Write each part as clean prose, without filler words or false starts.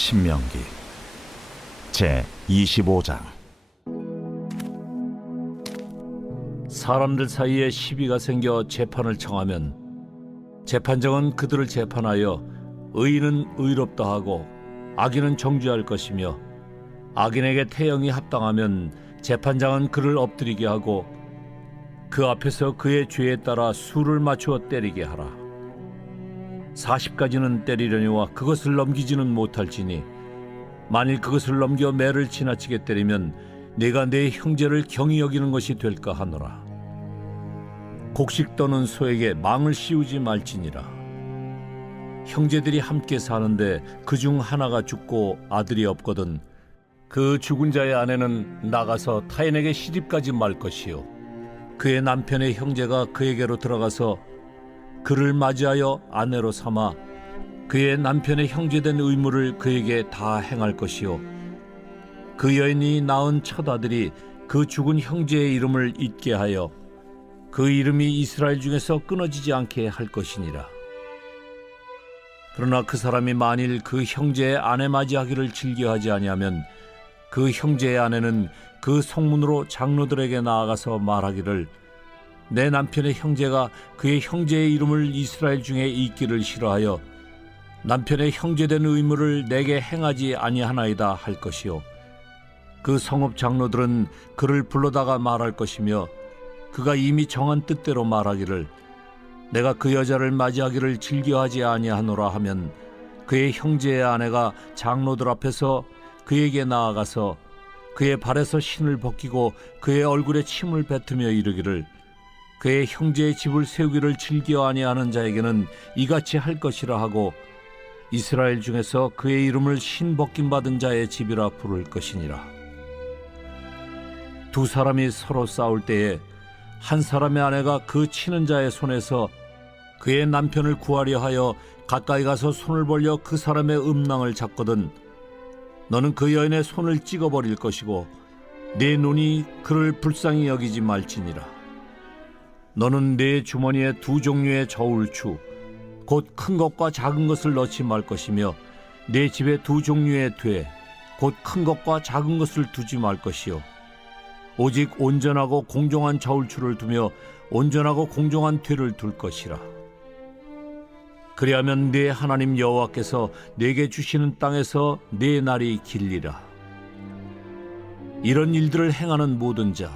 신명기 제 25장. 사람들 사이에 시비가 생겨 재판을 청하면 재판장은 그들을 재판하여 의인은 의롭다 하고 악인은 정죄할 것이며, 악인에게 태형이 합당하면 재판장은 그를 엎드리게 하고 그 앞에서 그의 죄에 따라 수를 맞추어 때리게 하라. 40가지는 때리려니와 그것을 넘기지는 못할지니, 만일 그것을 넘겨 매를 지나치게 때리면 내가 내 형제를 경히 여기는 것이 될까 하노라. 곡식 떠는 소에게 망을 씌우지 말지니라. 형제들이 함께 사는데 그중 하나가 죽고 아들이 없거든 그 죽은 자의 아내는 나가서 타인에게 시집가지 말 것이요, 그의 남편의 형제가 그에게로 들어가서 그를 맞이하여 아내로 삼아 그의 남편의 형제된 의무를 그에게 다 행할 것이요, 그 여인이 낳은 첫 아들이 그 죽은 형제의 이름을 잊게 하여 그 이름이 이스라엘 중에서 끊어지지 않게 할 것이니라. 그러나 그 사람이 만일 그 형제의 아내 맞이하기를 즐겨하지 아니하면 그 형제의 아내는 그 성문으로 장로들에게 나아가서 말하기를, 내 남편의 형제가 그의 형제의 이름을 이스라엘 중에 잊기를 싫어하여 남편의 형제된 의무를 내게 행하지 아니하나이다 할 것이요, 그 성읍 장로들은 그를 불러다가 말할 것이며, 그가 이미 정한 뜻대로 말하기를, 내가 그 여자를 맞이하기를 즐겨하지 아니하노라 하면 그의 형제의 아내가 장로들 앞에서 그에게 나아가서 그의 발에서 신을 벗기고 그의 얼굴에 침을 뱉으며 이르기를, 그의 형제의 집을 세우기를 즐겨 아니하는 자에게는 이같이 할 것이라 하고 이스라엘 중에서 그의 이름을 신 벗김 받은 자의 집이라 부를 것이니라. 두 사람이 서로 싸울 때에 한 사람의 아내가 그 치는 자의 손에서 그의 남편을 구하려 하여 가까이 가서 손을 벌려 그 사람의 음낭을 잡거든 너는 그 여인의 손을 찍어버릴 것이고 내 눈이 그를 불쌍히 여기지 말지니라. 너는 내 주머니에 두 종류의 저울추 곧 큰 것과 작은 것을 넣지 말 것이며, 내 집에 두 종류의 돼 곧 큰 것과 작은 것을 두지 말 것이요, 오직 온전하고 공정한 저울추를 두며 온전하고 공정한 되를 둘 것이라. 그리하면 네 하나님 여호와께서 네게 주시는 땅에서 네 날이 길리라. 이런 일들을 행하는 모든 자,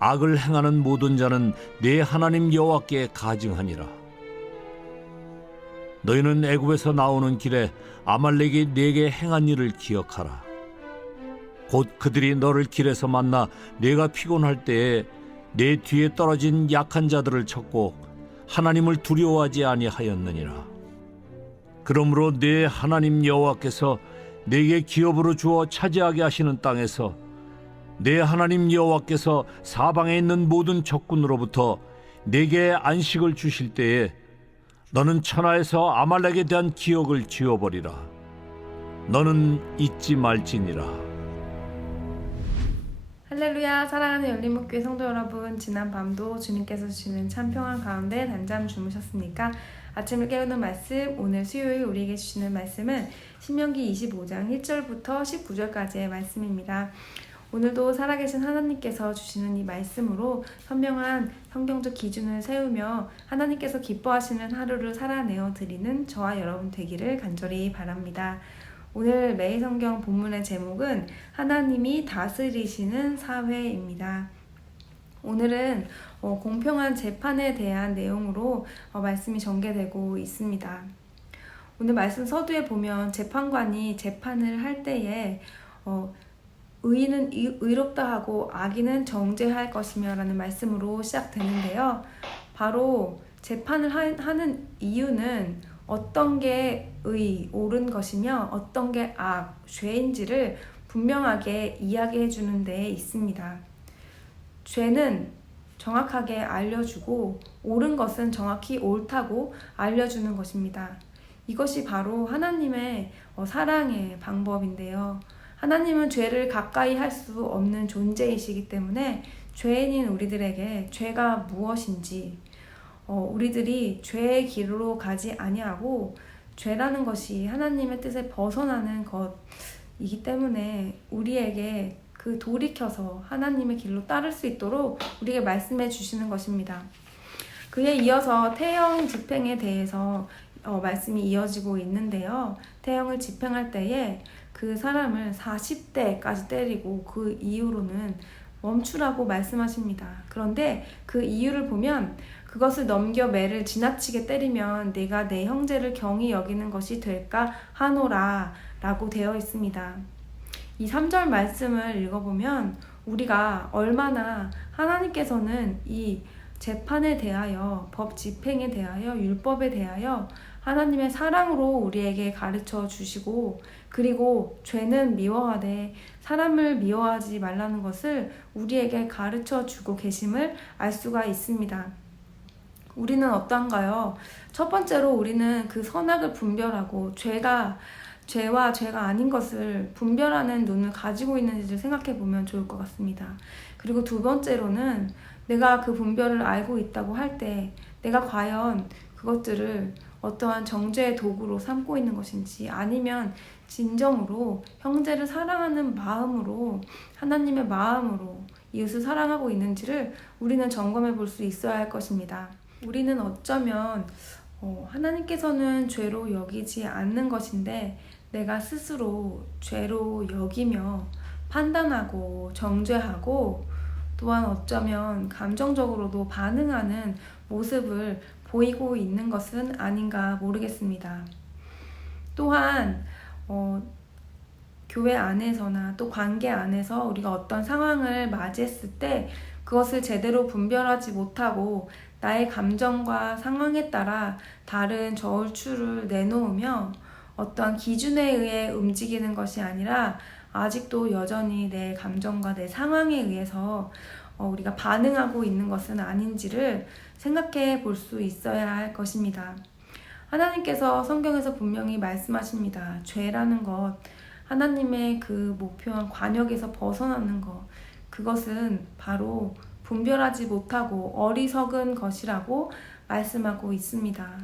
악을 행하는 모든 자는 네 하나님 여호와께 가증하니라. 너희는 애굽에서 나오는 길에 아말렉이 네게 행한 일을 기억하라. 곧 그들이 너를 길에서 만나 네가 피곤할 때에 네 뒤에 떨어진 약한 자들을 쳤고 하나님을 두려워하지 아니하였느니라. 그러므로 네 하나님 여호와께서 네게 기업으로 주어 차지하게 하시는 땅에서 네 하나님 여호와께서 사방에 있는 모든 적군으로부터 네게 안식을 주실 때에 너는 천하에서 아말렉에 대한 기억을 지워버리라. 너는 잊지 말지니라. 할렐루야. 사랑하는 열린목교회 성도 여러분, 지난 밤도 주님께서 주시는 참 평안 가운데 단잠 주무셨습니까? 아침을 깨우는 말씀, 오늘 수요일 우리에게 주시는 말씀은 신명기 25장 1절부터 19절까지의 말씀입니다. 오늘도 살아계신 하나님께서 주시는 이 말씀으로 현명한 성경적 기준을 세우며 하나님께서 기뻐하시는 하루를 살아내어 드리는 저와 여러분 되기를 간절히 바랍니다. 오늘 매일 성경 본문의 제목은 하나님이 다스리시는 사회입니다. 오늘은 공평한 재판에 대한 내용으로 말씀이 전개되고 있습니다. 오늘 말씀 서두에 보면 재판관이 재판을 할 때에 의인은 의롭다 하고 악인은 정죄할 것이며 라는 말씀으로 시작되는데요. 바로 재판을 하는 이유는 어떤 게 옳은 것이며 어떤 게 죄인지를 분명하게 이야기해 주는 데 있습니다. 죄는 정확하게 알려주고 옳은 것은 정확히 옳다고 알려주는 것입니다. 이것이 바로 하나님의 사랑의 방법인데요. 하나님은 죄를 가까이 할 수 없는 존재이시기 때문에 죄인인 우리들에게 죄가 무엇인지, 우리들이 죄의 길로 가지 아니하고 죄라는 것이 하나님의 뜻에 벗어나는 것이기 때문에 우리에게 그 돌이켜서 하나님의 길로 따를 수 있도록 우리에게 말씀해 주시는 것입니다. 그에 이어서 태형 집행에 대해서 말씀이 이어지고 있는데요. 태형을 집행할 때에 그 사람을 40대까지 때리고 그 이후로는 멈추라고 말씀하십니다. 그런데 그 이유를 보면 그것을 넘겨 매를 지나치게 때리면 내가 내 형제를 경히 여기는 것이 될까 하노라 라고 되어 있습니다. 이 3절 말씀을 읽어보면 우리가 얼마나 하나님께서는 이 재판에 대하여, 법 집행에 대하여, 율법에 대하여 하나님의 사랑으로 우리에게 가르쳐 주시고, 그리고 죄는 미워하되 사람을 미워하지 말라는 것을 우리에게 가르쳐 주고 계심을 알 수가 있습니다. 우리는 어떤가요? 첫 번째로 우리는 그 선악을 분별하고 죄와 죄가 아닌 것을 분별하는 눈을 가지고 있는지를 생각해 보면 좋을 것 같습니다. 그리고 두 번째로는 내가 그 분별을 알고 있다고 할 때 내가 과연 그것들을 어떠한 정죄의 도구로 삼고 있는 것인지, 아니면 진정으로 형제를 사랑하는 마음으로, 하나님의 마음으로 이웃을 사랑하고 있는지를 우리는 점검해 볼 수 있어야 할 것입니다. 우리는 어쩌면 하나님께서는 죄로 여기지 않는 것인데 내가 스스로 죄로 여기며 판단하고 정죄하고, 또한 어쩌면 감정적으로도 반응하는 모습을 보이고 있는 것은 아닌가 모르겠습니다. 또한 교회 안에서나 또 관계 안에서 우리가 어떤 상황을 맞이했을 때 그것을 제대로 분별하지 못하고 나의 감정과 상황에 따라 다른 저울추를 내놓으며 어떠한 기준에 의해 움직이는 것이 아니라 아직도 여전히 내 감정과 내 상황에 의해서 우리가 반응하고 있는 것은 아닌지를 생각해 볼 수 있어야 할 것입니다. 하나님께서 성경에서 분명히 말씀하십니다. 죄라는 것, 하나님의 그 목표한 관역에서 벗어나는 것, 그것은 바로 분별하지 못하고 어리석은 것이라고 말씀하고 있습니다.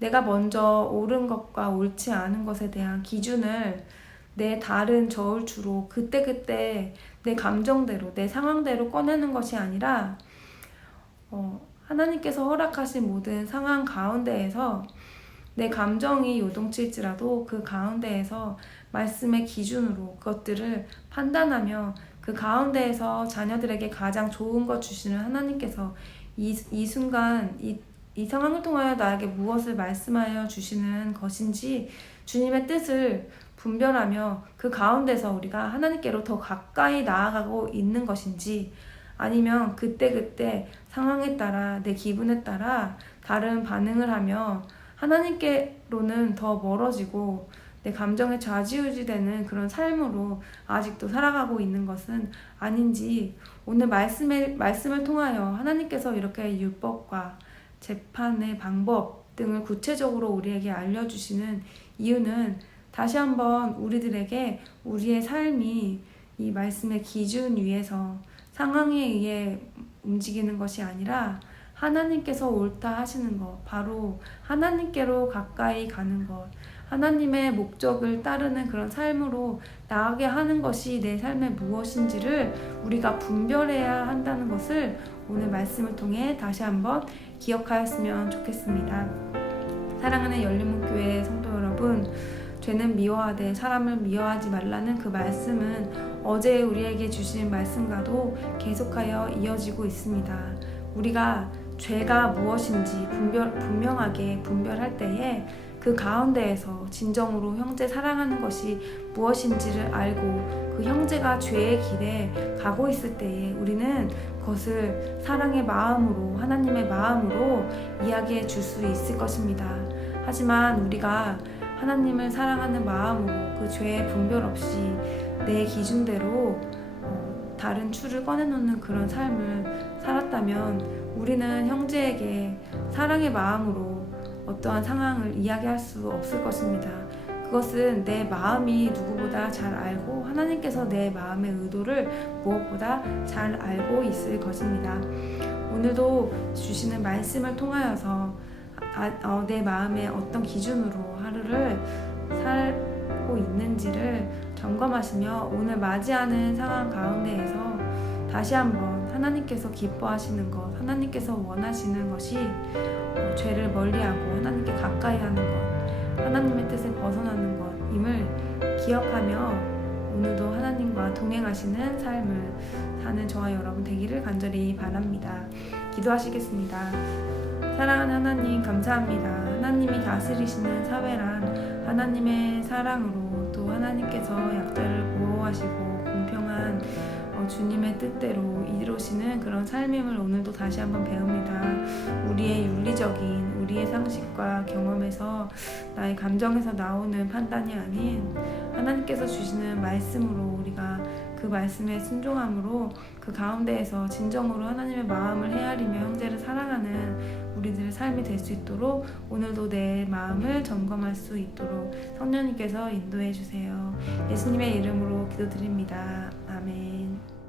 내가 먼저 옳은 것과 옳지 않은 것에 대한 기준을 내 다른 저울추로 그때그때 내 감정대로, 내 상황대로 꺼내는 것이 아니라 하나님께서 허락하신 모든 상황 가운데에서 내 감정이 요동칠지라도 그 가운데에서 말씀의 기준으로 그것들을 판단하며 그 가운데에서 자녀들에게 가장 좋은 것 주시는 하나님께서 이 순간 이 상황을 통하여 나에게 무엇을 말씀하여 주시는 것인지 주님의 뜻을 분별하며 그 가운데서 우리가 하나님께로 더 가까이 나아가고 있는 것인지, 아니면 그때그때 상황에 따라 내 기분에 따라 다른 반응을 하며 하나님께로는 더 멀어지고 내 감정에 좌지우지되는 그런 삶으로 아직도 살아가고 있는 것은 아닌지, 오늘 말씀을 통하여 하나님께서 이렇게 율법과 재판의 방법 등을 구체적으로 우리에게 알려주시는 이유는 다시 한번 우리들에게 우리의 삶이 이 말씀의 기준 위에서 상황에 의해 움직이는 것이 아니라 하나님께서 옳다 하시는 것, 바로 하나님께로 가까이 가는 것, 하나님의 목적을 따르는 그런 삶으로 나아가게 하는 것이 내 삶의 무엇인지를 우리가 분별해야 한다는 것을 오늘 말씀을 통해 다시 한번 기억하였으면 좋겠습니다. 사랑하는 열린목교회 성도 여러분, 죄는 미워하되 사람을 미워하지 말라는 그 말씀은 어제 우리에게 주신 말씀과도 계속하여 이어지고 있습니다. 우리가 죄가 무엇인지 분명하게 분별할 때에 그 가운데에서 진정으로 형제 사랑하는 것이 무엇인지를 알고 그 형제가 죄의 길에 가고 있을 때에 우리는 그것을 사랑의 마음으로, 하나님의 마음으로 이야기해 줄 수 있을 것입니다. 하지만 우리가 하나님을 사랑하는 마음으로 그 죄의 분별 없이 내 기준대로 다른 추를 꺼내놓는 그런 삶을 살았다면 우리는 형제에게 사랑의 마음으로 어떠한 상황을 이야기할 수 없을 것입니다. 그것은 내 마음이 누구보다 잘 알고 하나님께서 내 마음의 의도를 무엇보다 잘 알고 있을 것입니다. 오늘도 주시는 말씀을 통하여서 내 마음에 어떤 기준으로 하루를 살고 있는지를 점검하시며 오늘 맞이하는 상황 가운데에서 다시 한번 하나님께서 기뻐하시는 것, 하나님께서 원하시는 것이 죄를 멀리하고 하나님께 가까이 하는 것, 하나님의 뜻에 벗어나는 것임을 기억하며 오늘도 하나님과 동행하시는 삶을 사는 저와 여러분 되기를 간절히 바랍니다. 기도하시겠습니다. 사랑하는 하나님 감사합니다. 하나님이 다스리시는 사회란 하나님의 사랑으로 또 하나님께서 약자를 보호하시고 공평한 주님의 뜻대로 이루시는 그런 삶임을 오늘도 다시 한번 배웁니다. 우리의 윤리적인 우리의 상식과 경험에서 나의 감정에서 나오는 판단이 아닌 하나님께서 주시는 말씀으로 우리가 그 말씀에 순종함으로 그 가운데에서 진정으로 하나님의 마음을 헤아리며 형제를 사랑하는 우리들의 삶이 될 수 있도록 오늘도 내 마음을 점검할 수 있도록 성령님께서 인도해 주세요. 예수님의 이름으로 기도드립니다. 아멘.